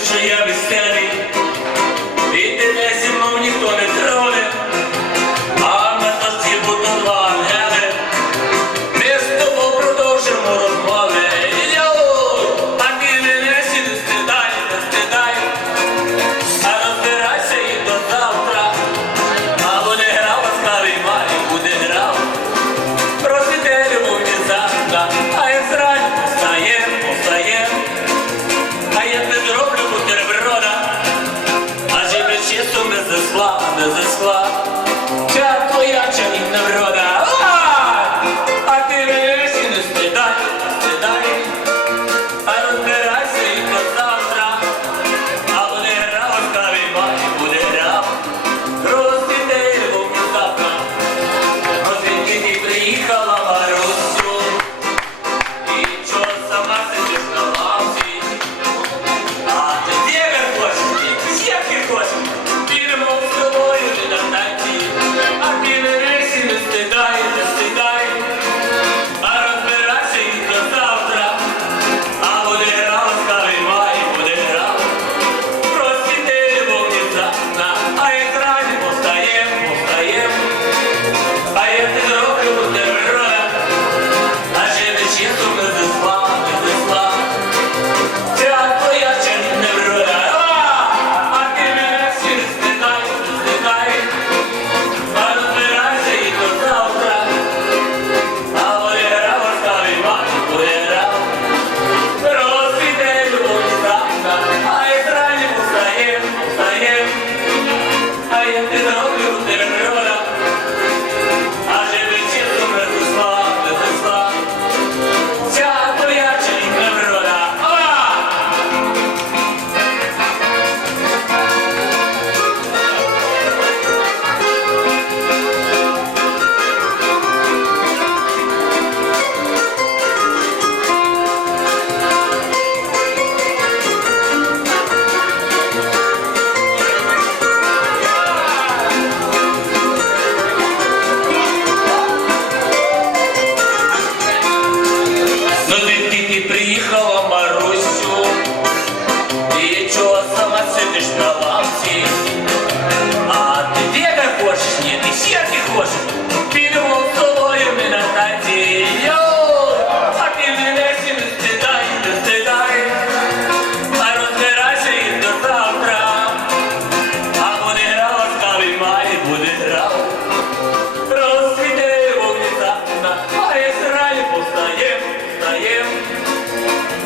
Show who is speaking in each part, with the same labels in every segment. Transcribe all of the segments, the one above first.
Speaker 1: Jeszcze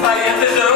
Speaker 1: parientes de